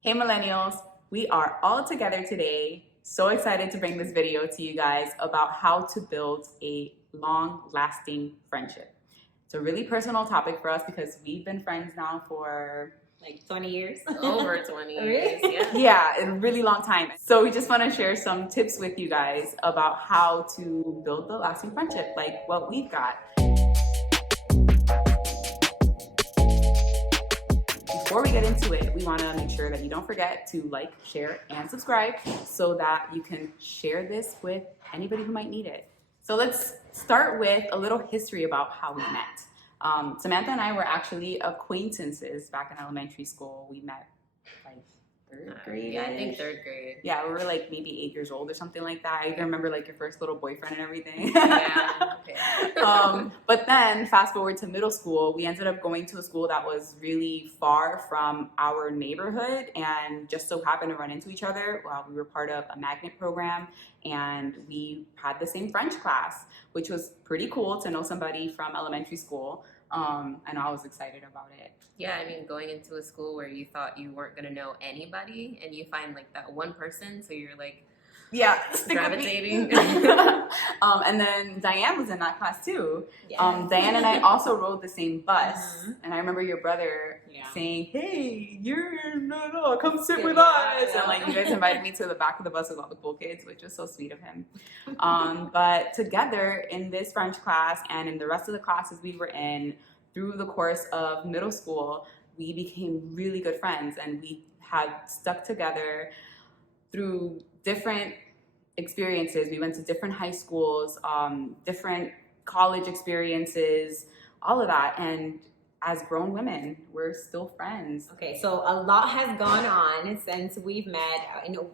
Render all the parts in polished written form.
Hey millennials, we are all together today. So excited to bring this video to you guys about how to build a long-lasting friendship. It's a really personal topic for us because we've been friends now for Like 20 years? Over 20 years, Really? yeah. a really long time. So we just want to share some tips with you guys about how to build a lasting friendship like what we've got. Before we get into it, we want to make sure that you don't forget to like, share, and subscribe so that you can share this with anybody who might need it. So let's start with a little history about how we met. Samantha and I were actually acquaintances back in elementary school. We met like third grade. Yeah, I think third grade. Yeah, we were like maybe 8 years old or something like that. I even remember like your first little boyfriend and everything. Yeah, okay. But then fast forward to middle school, we ended up going to a school that was really far from our neighborhood and just so happened to run into each other while we were part of a magnet program, and we had the same French class, which was pretty cool to know somebody from elementary school. And I was excited about it. Yeah, I mean, going into a school where you thought you weren't going to know anybody and you find like that one person, so you're like, Yeah, gravitating. And then Diane was in that class too. Yeah. Diane and I also rode the same bus, Mhm. and I remember your brother Yeah. saying, "Hey, no, come sit with Yeah, us," yeah. and like you guys invited me to the back of the bus with all the cool kids, which was so sweet of him. But together in this French class and in the rest of the classes we were in through the course of middle school, we became really good friends, and we had stuck together through different experiences. We went to different high schools, different college experiences, all of that. And as grown women, we're still friends. Okay, so a lot has gone on since we've met.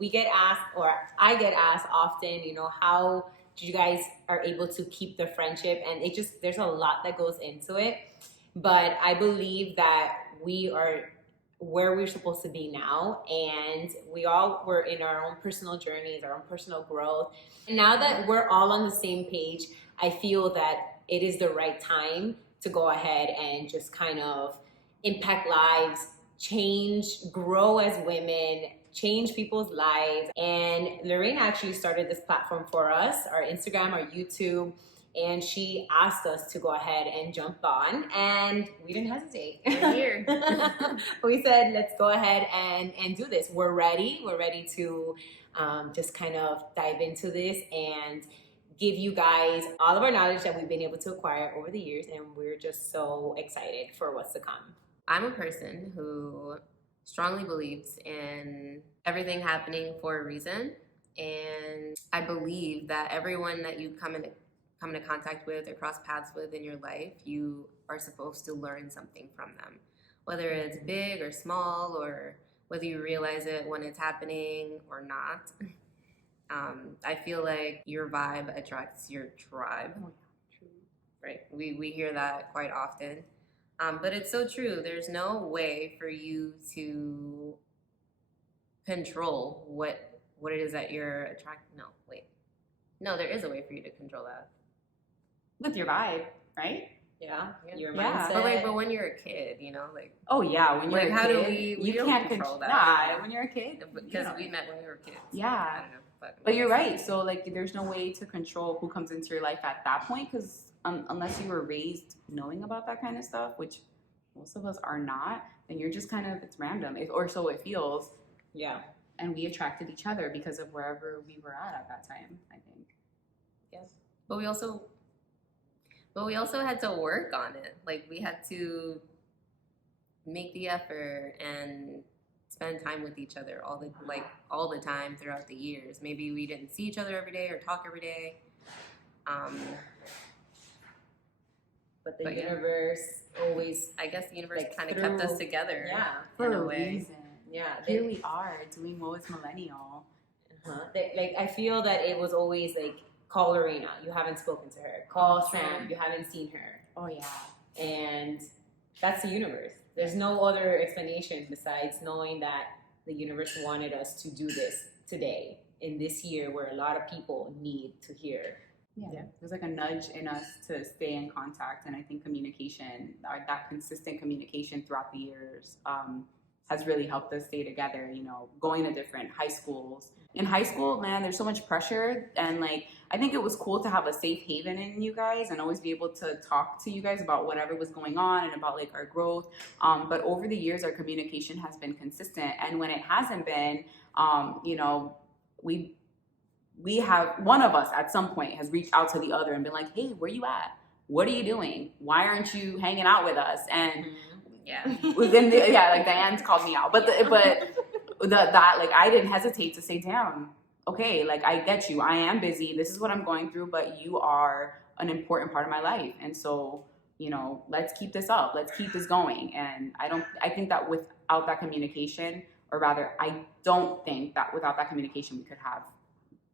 We get asked, or I get asked often, how you guys are able to keep the friendship, and there's a lot that goes into it. But I believe that we are where we're supposed to be now, and we all were in our own personal journeys, our own personal growth. And now that we're all on the same page, I feel that it is the right time to go ahead and just kind of impact lives, change, grow as women, change people's lives. And Lorraine actually started this platform for us, our Instagram, our YouTube, and she asked us to go ahead and jump on, and we didn't hesitate. We're here. We said, let's go ahead and do this. We're ready. We're ready to just kind of dive into this and give you guys all of our knowledge that we've been able to acquire over the years, and we're just so excited for what's to come. I'm a person who strongly believes in everything happening for a reason, and I believe that everyone that you come into contact with or cross paths with in your life, you are supposed to learn something from them, whether it's big or small, or whether you realize it when it's happening or not. I feel like your vibe attracts your tribe. Right? We hear that quite often. But it's so true. There's no way for you to control what it is that you're attracting. No, wait. No, there is a way for you to control that. With your vibe, right? Yeah, your Yeah. mindset. But when you're a kid, like Oh yeah, when you're Like, a how do kid, we you don't can't control that. Nah, when you're a kid, because you we met when we were kids. Yeah. I don't know. But you're right. So like, there's no way to control who comes into your life at that point, because unless you were raised knowing about that kind of stuff, which most of us are not, then you're just kind of, it's random, or so it feels. Yeah. And we attracted each other because of wherever we were at that time, I think. Yes. But we also had to work on it. Like, we had to make the effort and spend time with each other all the time throughout the years. Maybe we didn't see each other every day or talk every day. But the But yeah. universe always, I guess the universe Like, kind of kept us through- together. yeah. For in a a way. reason. yeah. Here we are doing Mo is Millennial. Like, I feel that it was always like, call Lorena, you haven't spoken to her. Call Sam, you haven't seen her. Oh yeah. And that's the universe. There's no other explanation besides knowing that the universe wanted us to do this today, in this year where a lot of people need to hear. Yeah. There's like a nudge in us to stay in contact, and I think communication, that consistent communication throughout the years, has really helped us stay together, you know, going to different high schools. In high school, man, there's so much pressure, and like I think it was cool to have a safe haven in you guys and always be able to talk to you guys about whatever was going on and about like our growth. But over the years, our communication has been consistent, and when it hasn't been, you know, we have, one of us at some point has reached out to the other and been like, hey, where you at? What are you doing? Why aren't you hanging out with us? And Yeah. within the, yeah, like Diane's called me out, but that like I didn't hesitate to say, damn, okay, like I get you, I am busy, this is what I'm going through, but you are an important part of my life, and so, you know, let's keep this up, let's keep this going. And I think that without that communication, or rather I don't think that without that communication we could have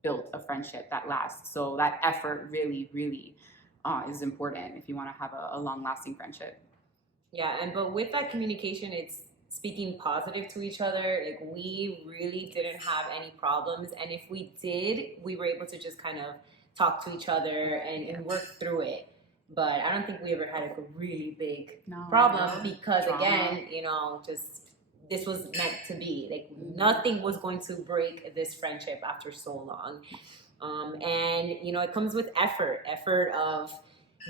built a friendship that lasts. So that effort really, really is important if you want to have a long-lasting friendship. Yeah, and but with that communication, it's speaking positive to each other. Like we really didn't have any problems, and if we did, we were able to just kind of talk to each other and work through it. But I don't think we ever had like a really big problem because Drama. again, you know, just this was meant to be. Like nothing was going to break this friendship after so long. And you know, it comes with effort of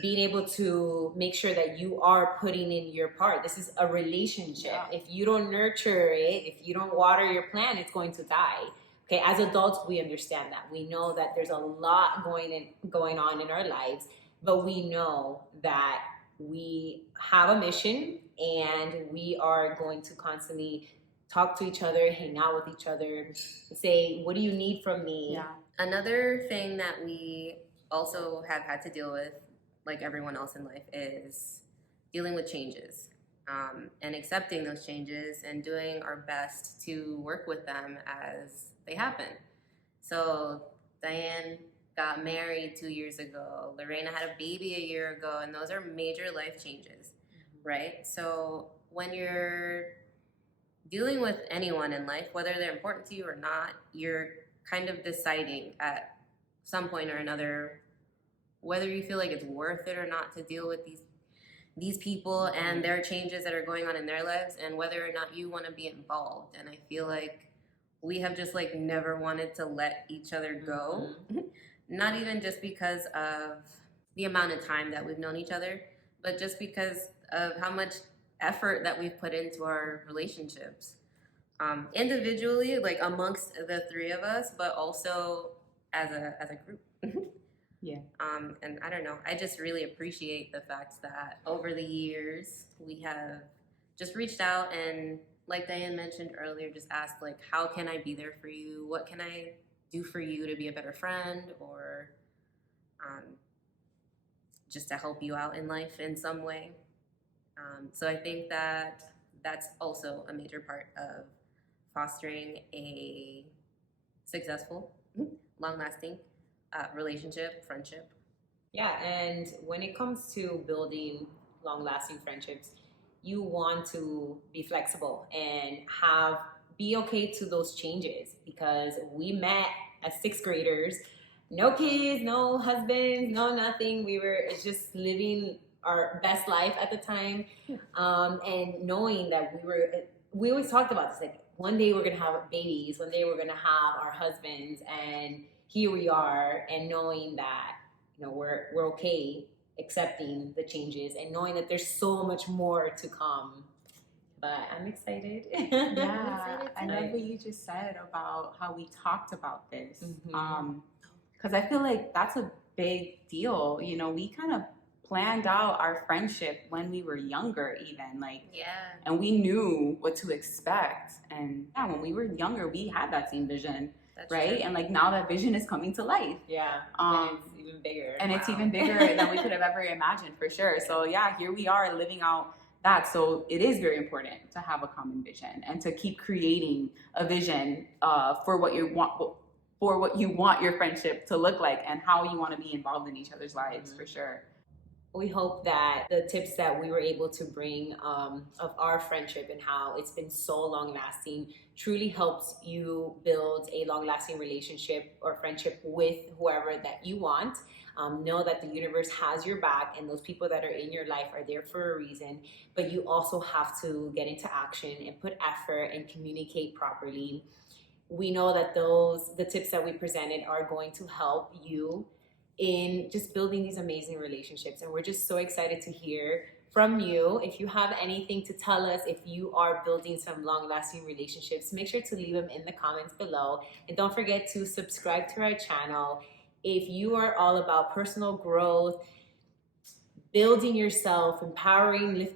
being able to make sure that you are putting in your part. This is a relationship. Yeah. If you don't nurture it, if you don't water your plant, it's going to die. Okay, as adults, we understand that. We know that there's a lot going on in our lives, but we know that we have a mission and we are going to constantly talk to each other, hang out with each other, say, what do you need from me? Yeah. Another thing that we also have had to deal with, like everyone else in life, is dealing with changes and accepting those changes and doing our best to work with them as they happen. So Diane got married 2 years ago. Lorena had a baby a year ago, and those are major life changes, right? So when you're dealing with anyone in life, whether they're important to you or not, you're kind of deciding at some point or another whether you feel like it's worth it or not to deal with these people and their changes that are going on in their lives, and whether or not you want to be involved. And I feel like we have just like never wanted to let each other go. Not even just because of the amount of time that we've known each other, but just because of how much effort that we've put into our relationships. Individually, like amongst the three of us, but also as a group. Yeah. And I don't know, I just really appreciate the fact that over the years we have just reached out and, like Diane mentioned earlier, just asked like, how can I be there for you? What can I do for you to be a better friend, or just to help you out in life in some way. So I think that that's also a major part of fostering a successful, long-lasting relationship, friendship. Yeah, and when it comes to building long-lasting friendships, you want to be flexible and be okay to those changes, because we met as sixth graders, no kids, no husbands, no nothing. It's just living our best life at the time, and knowing that we always talked about this, like one day we're gonna have babies, one day we're gonna have our husbands, and here we are, and knowing that, you know, we're okay accepting the changes and knowing that there's so much more to come. But I'm excited. Yeah, I love what you just said about how we talked about this. Because I feel like that's a big deal. You know, we kind of planned out our friendship when we were younger, even, like, and we knew what to expect. And yeah, when we were younger, we had that same vision. That's right? True. And like now that vision is coming to life. Yeah. And it's even bigger. And it's even bigger than we could have ever imagined, for sure. So yeah, here we are living out that. So it is very important to have a common vision and to keep creating a vision for what you want your friendship to look like and how you want to be involved in each other's lives, for sure. We hope that the tips that we were able to bring of our friendship and how it's been so long lasting truly helps you build a long lasting relationship or friendship with whoever that you want. Know that the universe has your back, and those people that are in your life are there for a reason. But you also have to get into action and put effort and communicate properly. We know that the tips that we presented are going to help you in just building these amazing relationships. And we're just so excited to hear from you. If you have anything to tell us, if you are building some long-lasting relationships, make sure to leave them in the comments below. And don't forget to subscribe to our channel. If you are all about personal growth, building yourself, empowering,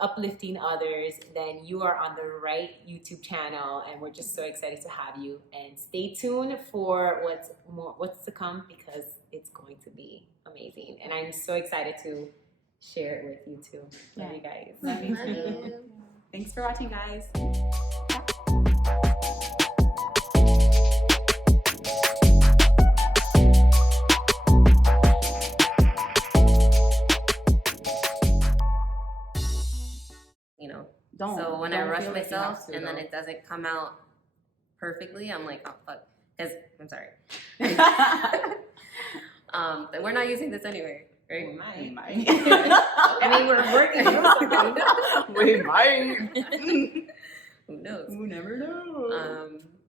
uplifting others, then you are on the right YouTube channel, and we're just so excited to have you. And stay tuned for what's to come, because it's going to be amazing. And I'm so excited to share it with you too. Love you guys. Love you Love too. you. Thanks for watching, guys. You know. Don't. So when I don't rush feel like you myself have to, and then though. it doesn't come out perfectly, I'm like, oh fuck. Because I'm sorry. We're not using this anyway, right? We might. I mean, we're working on something. We might. Who knows? You never know.